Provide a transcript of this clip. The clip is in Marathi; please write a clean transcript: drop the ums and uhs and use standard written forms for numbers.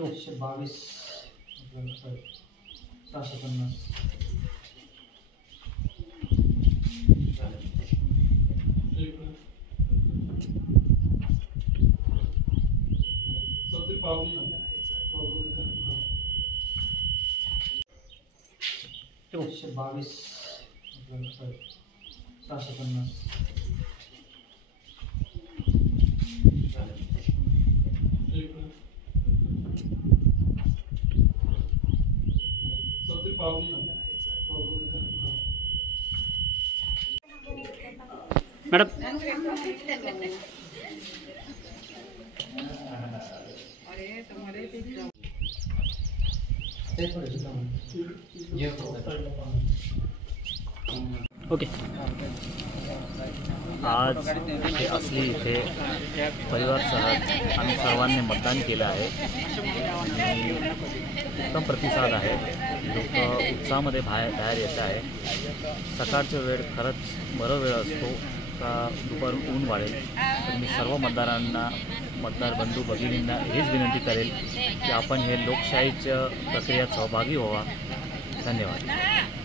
22 650 22 650 मैडम ओके आज हे असली इथे परिवारसह आम्ही सर्वांनी मतदान केलं आहे आणि उत्तम प्रतिसाद आहे। लोक उत्साहामध्ये बाहेर येत आहे। सकाळचा वेळ खरंच बरा वेळ असतो का दुपारून ऊन वाढेल। तर मी सर्व मतदारांना मतदार बंधू भगिनींना हेच विनंती करेल की आपण हे लोकशाहीच्या प्रक्रियेत सहभागी व्हावा। धन्यवाद।